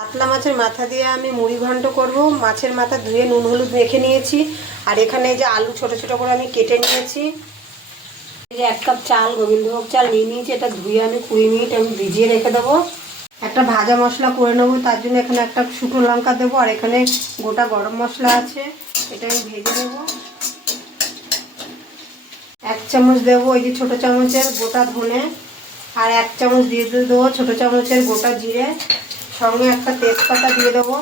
কাতলা মাছের মাথা দিয়ে আমি মুড়ি ঘন্ট করব। মাছের মাথা ধুয়ে নুন হলুদ মেখে নিয়েছি। আর এখানে এই যে আলু ছোট ছোট করে আমি কেটে নিয়েছি। এই যে 1 কাপ চাল, গোবিন্দভোগ চাল নিয়ে নিয়েছি। এটা ধুয়ে আমি 20 মিনিট আমি ভিজিয়ে রেখে দেবো। একটা ভাজা মশলা করে নেবো, তার জন্য এখানে একটা শুকনো লঙ্কা দেবো। আর এখানে গোটা গরম মশলা আছে, এটা আমি ভেজে নেবো। 1 চামচ দেবো এই যে ছোটো চামচের গোটা ধনে। আর 1 চামচ দিয়ে দেবো ছোটো চামচের গোটা জিরে। সঙ্গে একটা তেজপাতা দিয়ে দেবো।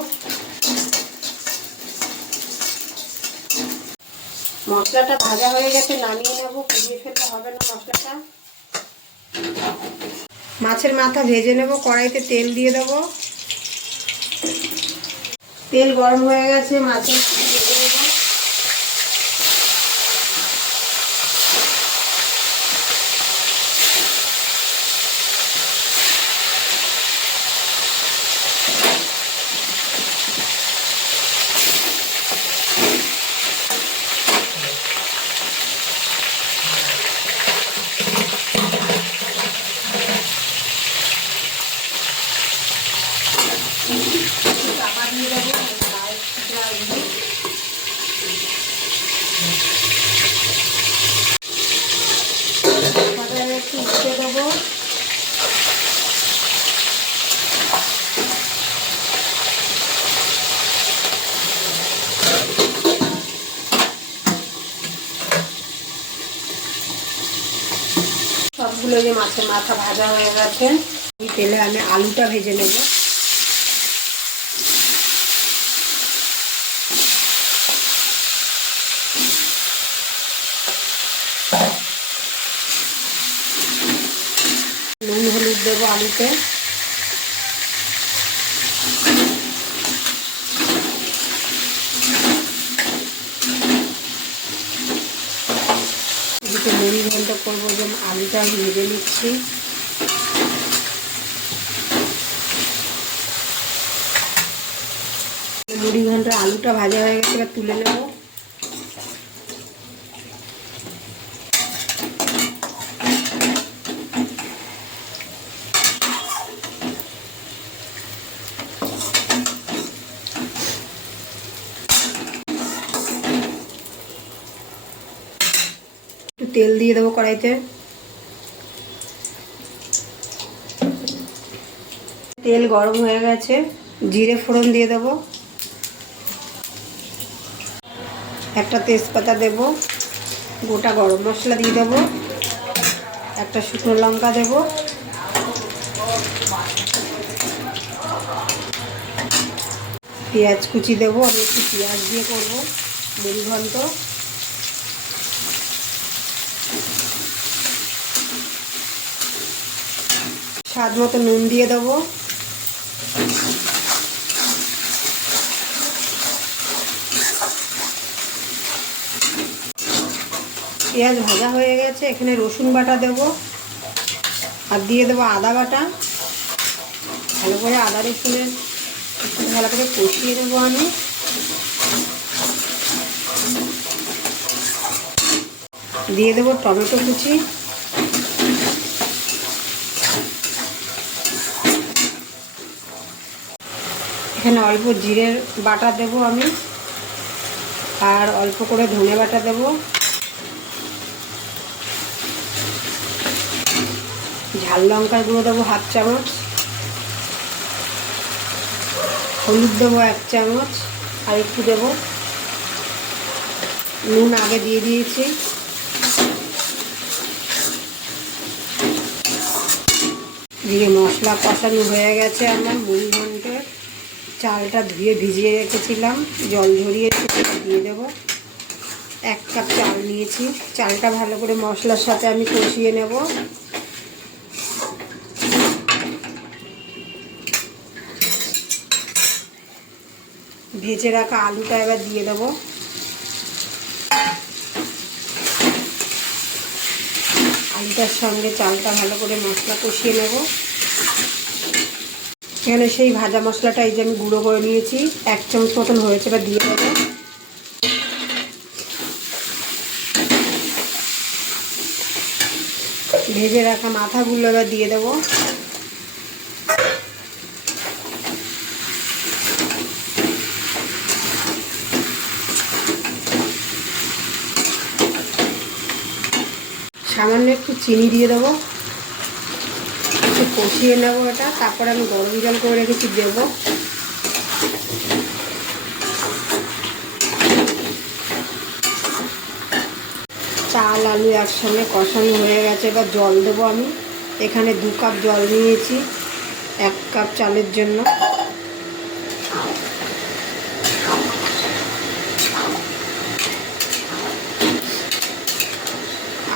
মশলাটা ভাজা হয়ে গেছে, নামিয়ে নেবো। পুড়িয়ে ফেলতে হবে না মশলাটা। মাছের মাথা ভেজে নেব। কড়াইতে তেল দিয়ে দেবো। তেল গরম হয়ে গেছে, মাছের ভেজে নেব। চাপা দিয়ে দেবো। একটু উঠে দেবো। সবগুলো যে মাছের মাথা ভাজা হয়ে গেছে, এই তেলে আমি আলুটা ভেজে নেব। নুন হলুদ দেবো আলুতে। এদিকে মুড়ি ঘন্ট করবো, যে আলুটা আমি ভেজে নিচ্ছি। মুড়ি ঘন্টার আলুটা ভাজা হয়ে গেছে, এবার তুলে নেব। একটু তেল দিয়ে দেবো কড়াইতে। তেল গরম হয়ে গেছে, জিরে ফোড়ন দিয়ে দেবো। একটা তেজপাতা দেবো, গোটা গরম মশলা দিয়ে দেবো, একটা শুকনো লঙ্কা দেবো, পেঁয়াজ কুচি দেবো। আমি একটু পেঁয়াজ দিয়ে করবো মুড়ি ঘন্ট। স্বাদ মতো নুন দিয়ে দেবো। পেঁয়াজ ভাজা হয়ে গেছে, এখানে রসুন বাটা দেবো। আর দিয়ে দেবো আদা বাটা। ভালো করে আদা রসুনের একটু ভালো করে কষিয়ে দেবো আমি। দিয়ে দেবো টমেটো কুচি। এখানে অল্প জিরের বাটা দেবো আমি। আর অল্প করে ধনে বাটা দেবো। ঝাল লঙ্কার গুঁড়ো দেবো 1/2 চামচ। হলুদ দেবো 1 চামচ। আর একটু দেবো নুন, আগে দিয়ে দিয়েছি। দিয়ে মশলা কষানো হয়ে গেছে আমার। মুড়ি ঘন্টের চালটা ধুয়ে ভিজিয়ে রেখেছিলাম, জল ঝরিয়ে দিয়ে দেবো। 1 কাপ চাল নিয়েছি। চালটা ভালো করে মশলার সাথে আমি কষিয়ে নেব। ভেজে রাখা আলুটা এবার দিয়ে দেবো। আলুটার সঙ্গে চালটা ভালো করে মশলা কষিয়ে নেব। এখানে সেই ভাজা মশলাটা এই যে আমি গুঁড়ো করে নিয়েছি, 1 চামচ মতন হয়েছে, এবার দিয়ে দেবো। ভেজে রাখা মাথাগুলো এবার দিয়ে দেবো। সামান্য একটু চিনি দিয়ে দেবো, একটু কষিয়ে নেবো এটা। তারপরে আমি গরম জল করে রেখেছি দেবো। চাল আলু একসঙ্গে কষানো হয়ে গেছে, এবার জল দেবো আমি। এখানে 2 কাপ জল নিয়েছি 1 কাপ চালের জন্য।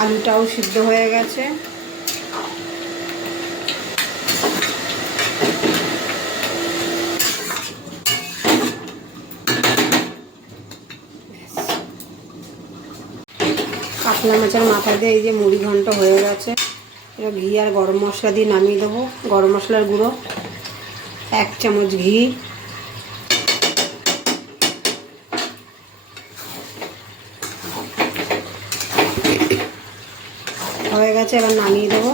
আলুটাও সিদ্ধ হয়ে গেছে। কাতলা মাছের মাথা দিয়ে এই যে মুড়ি ঘন্ট হয়ে গেছে। এবার ঘি আর গরম মশলা দিয়ে নামিয়ে দেবো। গরম মশলার গুঁড়ো 1 চামচ, ঘি, হয়ে গেছে। এবার নামিয়ে দেবো।